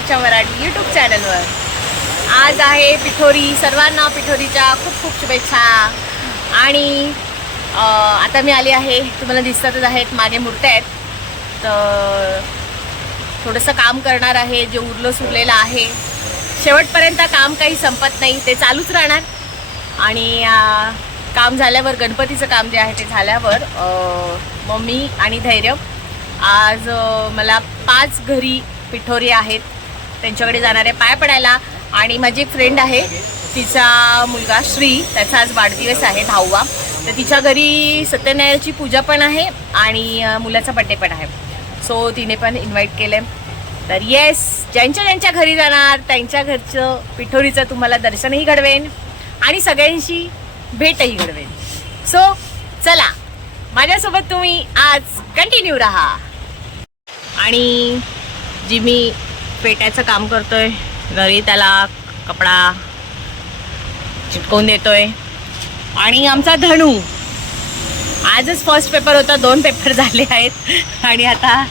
आपल्या मराठी यूट्यूब चॅनलवर आज आहे पिठोरी सर्वांना पिठोरीच्या खूप खूप शुभेच्छा. आणि आता मी आली आहे तुम्हाला दिसतच आहेत मागे मूर्त्या आहेत. तर थोडंसं काम करणार आहे जे उरलं सुरलेलं आहे. शेवटपर्यंत काम काही संपत नाही ते चालूच राहणार. आणि काम झाल्यावर गणपतीचं काम जे आहे ते झाल्यावर मम्मी आणि धैर्य. आज मला पाच घरी पिठोरी आहेत. त्यांच्याकडे जाणार आहे पाय पडायला. आणि माझी एक फ्रेंड आहे तिचा मुलगा श्री त्याचा आज वाढदिवस आहे दहावा. तर तिच्या घरी सत्यनारायणाची पूजा पण आहे आणि मुलाचा बड्डे पण आहे. सो तिने पण इन्व्हाइट केलं तर येस ज्यांच्या ज्यांच्या घरी जाणार त्यांच्या घरचं पिठोरीचं तुम्हाला दर्शनही घडवेन आणि सगळ्यांशी भेटही घडवेन. सो चला माझ्यासोबत तुम्ही आज कंटिन्यू राहा. आणि जी मी पेटायचं काम करतोय. घरी त्याला कपडा चिटकवून देतोय. आणि आमचा धनू. आजच फर्स्ट पेपर होता दोन पेपर झाले आहेत. आणि आता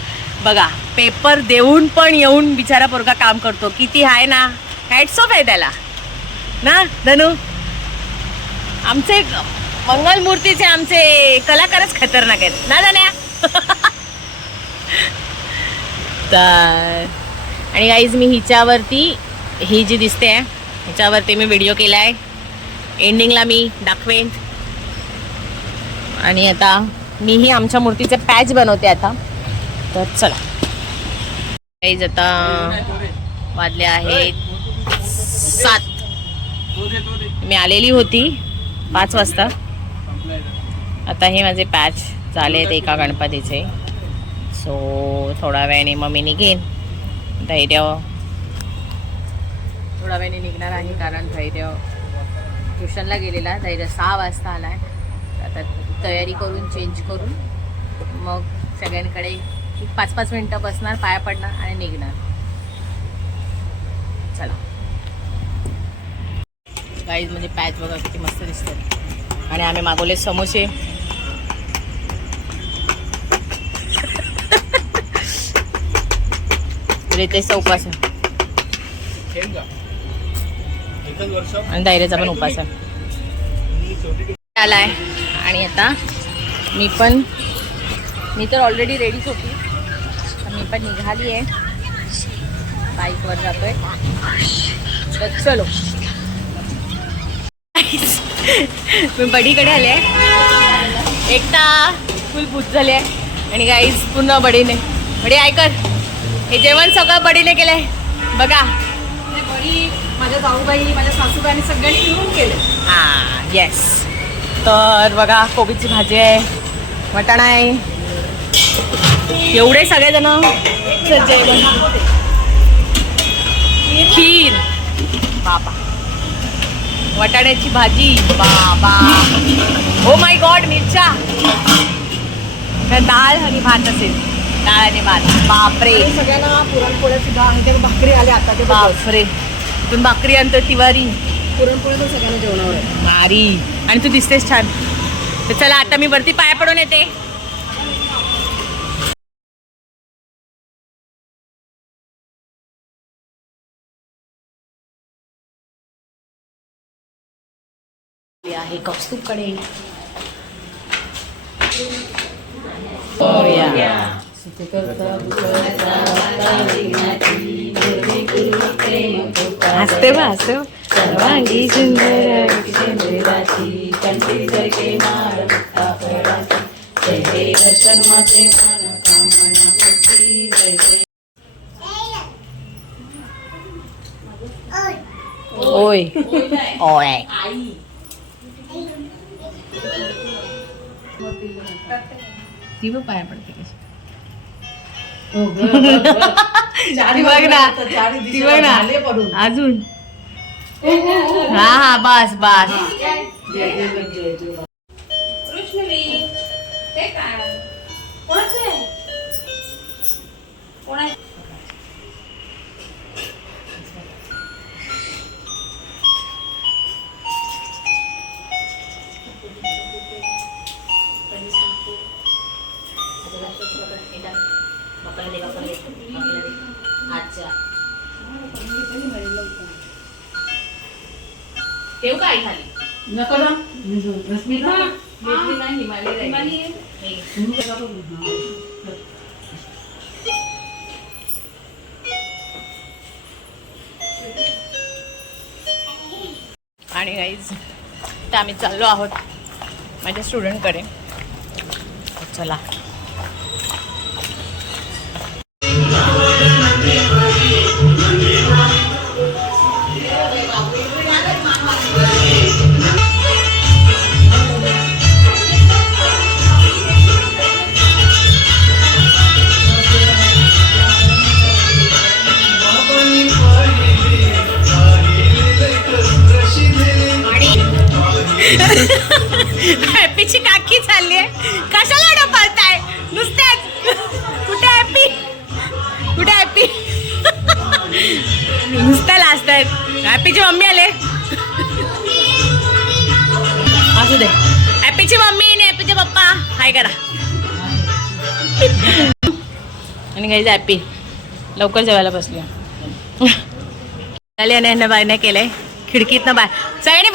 बघा पेपर देऊन पण येऊन बिचारा पोरगा काम करतो. किती आहे ना. हॅट्स ऑफ आहे त्याला. ना धनू? आमचे मंगलमूर्तीचे आमचे कलाकारच खतरनाक आहेत. ना जाण्या तर आणि गाईज मी हिच्यावरती ही जी दिसते आहे हिच्यावरती मी व्हिडिओ केला आहे एंडिंगला मी दाखवेन. आणि आता मी ही आमच्या मूर्तीचे पॅच बनवते आता. तर चला. गाईज आता वाजले आहेत सात. मी आलेली होती पाच वाजता. आता हे माझे पॅच झाले आहेत एका गणपतीचे. सो थोड्या वेळाने मग मी निघेन धैर्य। थोडा वेळाने निघणार आहे कारण धैर्य. ट्युशनला गेलेला धैर्य सहा वाजता आला आहे आता तयारी करून चेंज करून मग सगळ्यांकडे पाच पाच मिनटं बसणार पाया पडणार आणि निघणार. चला. गाईज म्हणजे पॅच बघा किती मस्त दिसतात आणि आम्ही मागवले समोसे. रितेशचा उपास आणि धैर्याचा पण उपास आलाय. आणि आता मी पण मी तर ऑलरेडी रेडीच होती. मी पण निघाली आहे. बाईकवर जातोय. तर चलो. मी बडीकडे आले एकटा फुल भूत झाले आहे. आणि गाईज पूर्ण बडीने. बडी ऐकर हे जेवण सगळं बडीने केलंय. बघा. बडी माझ्या जाऊबाई माझ्या सासूबाईंनी सगळ्यांनी मिळून केले हा येस तर बघा कोबीची भाजी आहे वटाणा आहे. एवढे सगळेजण जेवण. खीर. बाबा. वटाण्याची भाजी. बाबा. ओ माय गॉड मिरच्या. डाळ आणि भात असेल. डाळ आणि भात बापरे. आणि सगळ्यांना पुरणपोळ्या सुद्धा आणि ते भाकरी आल्या आता ते बापरे. इथून भाकरी आणतो तिवारी. पुरणपोळ्या पण सगळ्यांना जेवणावर आहे. मारी आणि तू दिसतेस छान. तर चला आता मी वरती पाया पडून येते. आहे कौस्तुभकडे हसते बा हसते बा. सर्वांगी सुंदर ओय. ओय. ती पण पाया पडते. बघ ना. ती बघ ना. अजून. हा हा बस बस. आई खाली. नको ना. रश्मिका? घेतली नाही. हे. घे. आणि गाईज तर आम्ही चाललो आहोत माझ्या स्टुडंटकडे चला. हॅपीची काकी चालली आहे. कशाला डपालताय नुसत्याच. कुठे हॅपी? कुठे हॅपी? नुसत्या लाजत आहेत हॅपीची मम्मी आले असू दे. हॅपीची मम्मी आणि हॅपीचे पप्पा. हाय करा. आणि काही हॅपी. लवकर जेवायला बसली आली आणि यांना बाय नाही केलंय. खिडकीतनं बाय सगळ्यांनी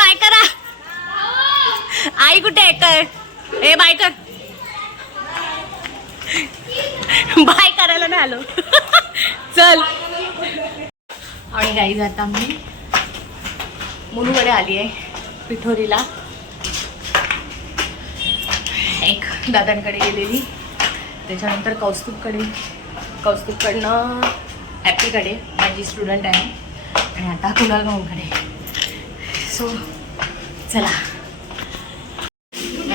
बाई कुठे आहे? कर. ए बाय कर. बाय करायला नाही आलो. चल. आणि गाई जाता मी मुलूकडे आली आहे पिठोरीला. एक दादांकडे गेलेली. त्याच्यानंतर कौस्तुभकडे कौस्तुभकडनं हॅपीकडे माझी स्टुडंट आहे. आणि आता कुणाल भाऊकडे. सो चला.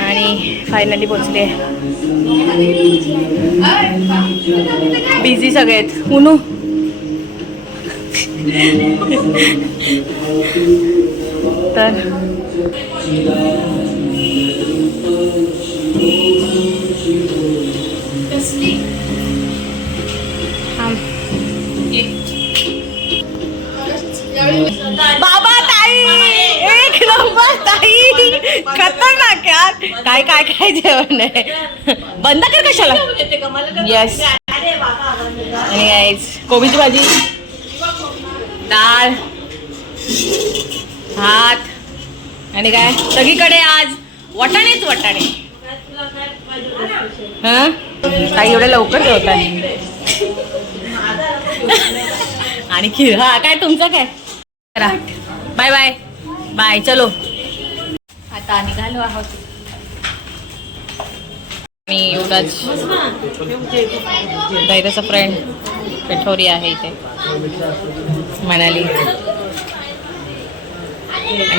आणि फायनली पोचले बिझी सगळे आहेत उनू तर बाबा ताई एक नंबर ताई खतरनाक यार. काय काय काय जेवण आहे? बंद कर कशाला? येस आणि कोबीची भाजी डाळ भात आणि काय? सगळीकडे आज वटाणेच वटाणे. हा? काही एवढ्या लवकर जेवता आणि खीर हा काय तुमचं काय? करा. Bye bye. बाय चलो. आता निघालो आहोत. मी एवढाच धैर्याचा फ्रेंड पेठोरी आहे इथे. मनाली.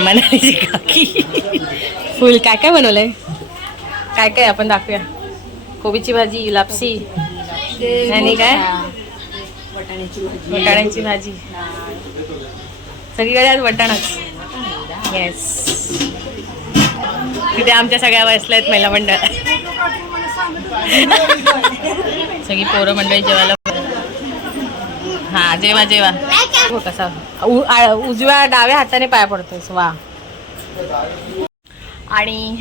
मनालीची काकी. फुल काय काय बनवलंय? काय काय आपण दाखवूया. कोबीची भाजी लापसी आणि काय? वटाण्याची भाजी. सगळीकडे आज वटाणाच. येस तिथे आमच्या सगळ्या बसल्या आहेत महिला मंडळ. सगळी पोरं मंडळी जेवायला हा जेवा जेवा. हो कसा? उजव्या डाव्या हाताने पाया पडतोय वा. आणि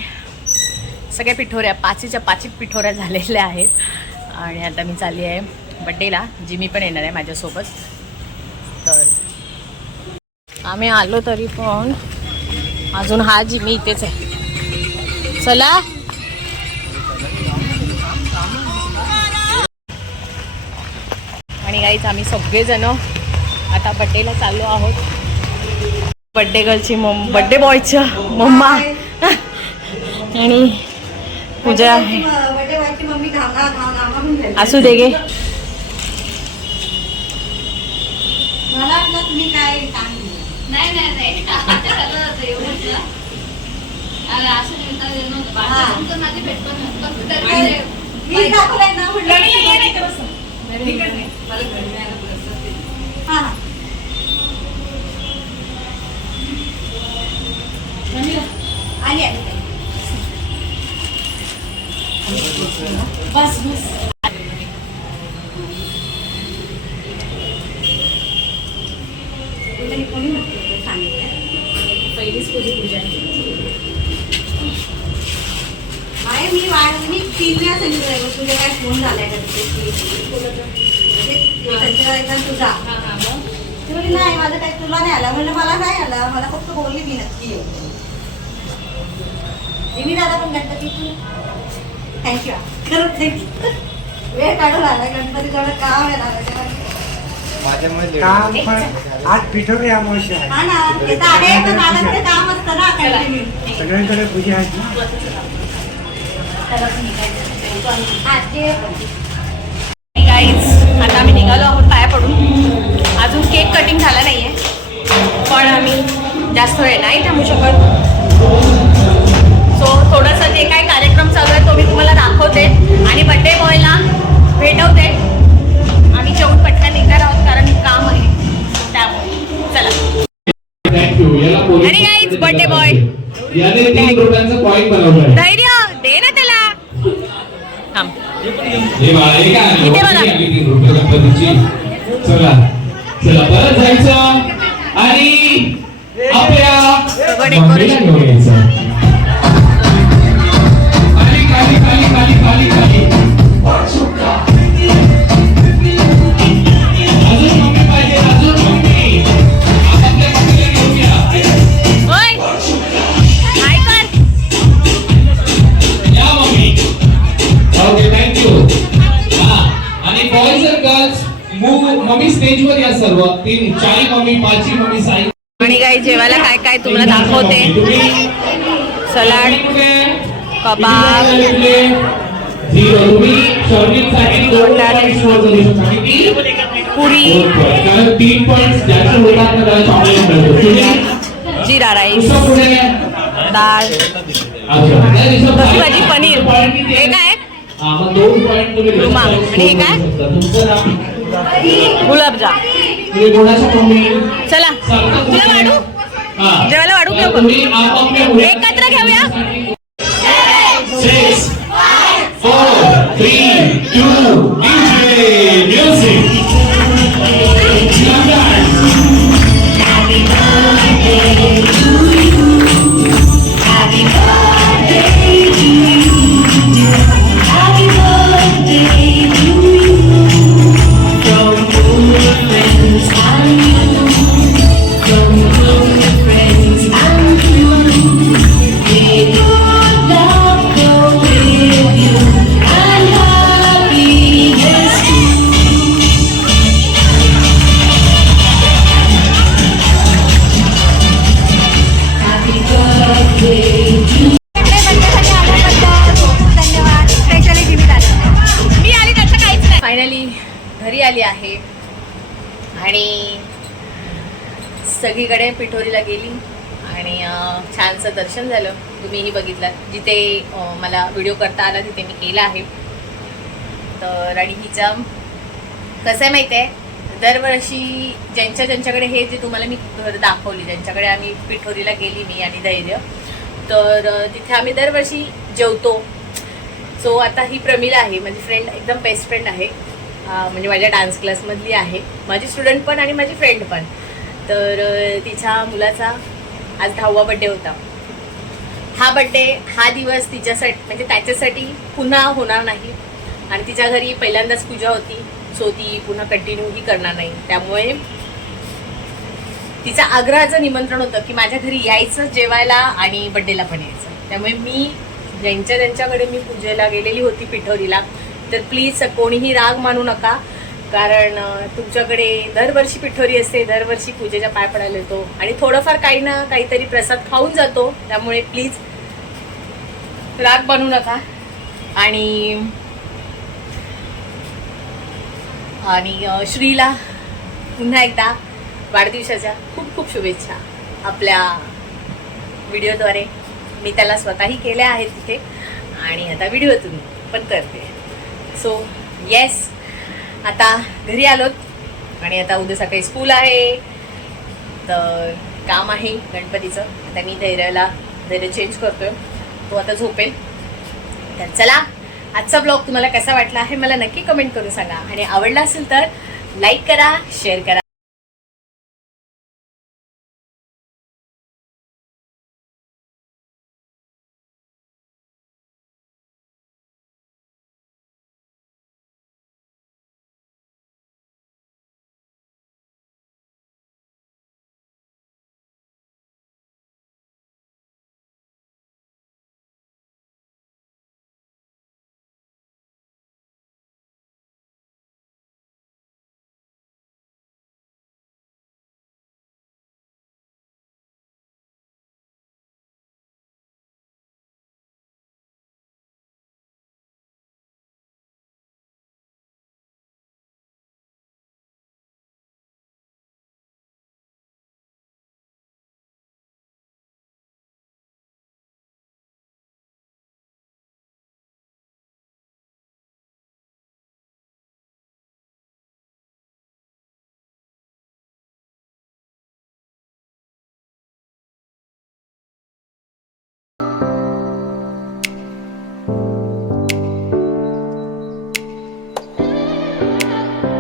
सगळ्या पिठोऱ्या पाचीच्या पाचीत पिठोऱ्या झालेल्या आहेत. आणि आता मी चालली आहे बड्डेला जिमी पण येणार आहे माझ्यासोबत. तर आम्ही आलो तरी पण अजून हा जिमी इथेच आहे. चला. आणि गाईच आम्ही सगळेजण आता बड्डेला चाललो आहोत. बड्डे गर्लची मम बड्डे बॉयच्या मम्मा. आणि पूजा. असू दे गे. काय बस तर माझी भेट पण तर म्हटलं बस बस तुला हे कोणी म्हटलं ते सांगितलं? पहिलीच पूजा पूजा माय अरे मी वाढ मी तीन वेळा सांगितलं आहे, तुझे काय फोन झालाय का तिथे? तुझा? ती म्हणली, नाही माझं काही तुला नाही आला. म्हणलं मला नाही आला. मला फक्त बोलली मी नक्की. येऊ मी दादा पण गणपती थँक्यू खरंच थँक्यू वेळ काढून आला. गणपती तेवढं काम आहे ना. काम पण आज पिठोरी अमावस्या आहे. हा ना ते तर आहे पण दादा ते काम असतं ना सगळ्यांकडे पूजा आहे ना? गाईज आता आम्ही निघालो आहोत पाया पडून. अजून केक कटिंग झाला नाहीये. पण आम्ही जास्त वेळ नाही थांबू शकत. सो थोडंसं जे काही कार्यक्रम चालू आहे तो मी तुम्हाला दाखवते. आणि बड्डे बॉयला भेटवते. आम्ही जेवून पटकन निघणार आहोत कारण काम आहे. त्यामुळे. चला. आणि guys, birthday boy. याने तीन रुपयांचं कॉईन बनवलंय. धैर्य! हे बाळा काय आणलं? तीन चला. चला परत जायचं. आणि आपल्या. घेऊन यायचं खाली खाली खाली खाली खाली खाली. स्टेजवर या सर्व तीन चारी मम्मी पाची मम्मी साई आणि काही जेवायला काय काय तुम्हाला दाखवते सलाड कबाब पुरी जिरा राईस. डाळ भाजी? पनीर. हे काय? रुमाल. आणि हे काय? गुलाबजाम. चला. तुला वाढू? हा. जेवायला वाढू घेऊ एकत्र घेऊया. Six, four, three, two, आली आहे. आणि सगळीकडे पिठोरीला गेली आणि छानसं दर्शन झालं. तुम्हीही बघितलं. जिथे मला व्हिडिओ करता आला तिथे मी केला आहे. तर आणि हिचा कसं आहे माहिती आहे? दरवर्षी ज्यांच्या ज्यांच्याकडे हे जे तुम्हाला मी घर दाखवली ज्यांच्याकडे आम्ही पिठोरीला गेली मी आणि धैर्य तर तिथे आम्ही दरवर्षी जेवतो. सो आता ही प्रमिला आहे. माझी फ्रेंड एकदम बेस्ट फ्रेंड आहे. म्हणजे माझ्या डान्स क्लासमधली आहे. माझी स्टुडंट पण आणि माझी फ्रेंड पण. तर तिच्या मुलाचा आज दहावा बड्डे होता. हा बड्डे हा दिवस तिच्यासाठी म्हणजे त्याच्यासाठी पुन्हा होणार नाही. आणि तिच्या घरी पहिल्यांदाच पूजा होती. सो ती पुन्हा कंटिन्यूही करणार नाही. त्यामुळे तिचा आग्रहाचं निमंत्रण होतं की माझ्या घरी यायचं जेवायला आणि बड्डेला पण यायचं. त्यामुळे मी ज्यांच्या ज्यांच्याकडे मी पूजेला गेलेली होती पिठोरीला तर प्लीज कोणीही राग मानू नका. कारण तुमच्याकडे दरवर्षी पिठोरी असते दरवर्षी पूजेच्या पाय पडायला येतो. आणि थोडंफार काही ना काहीतरी प्रसाद खाऊन जातो. त्यामुळे प्लीज राग बनू नका. आणि आणि श्रीला पुन्हा एकदा वाढदिवसाच्या खूप खूप शुभेच्छा आपल्या व्हिडिओद्वारे. मी त्याला स्वतःही केल्या आहेत तिथे आणि आता व्हिडिओतून पण करते. सो येस आता घरी आलोत. आणि आता उद्या सकाळी स्कूल आहे. तर काम आहे गणपतीचं. आता मी धैर्याला धैर्य चेंज करतोय. तो आता झोपेल. तर चला आजचा ब्लॉग तुम्हाला कसा वाटला हे मला नक्की कमेंट करून सांगा. आणि आवडला असेल तर लाईक करा शेअर करा.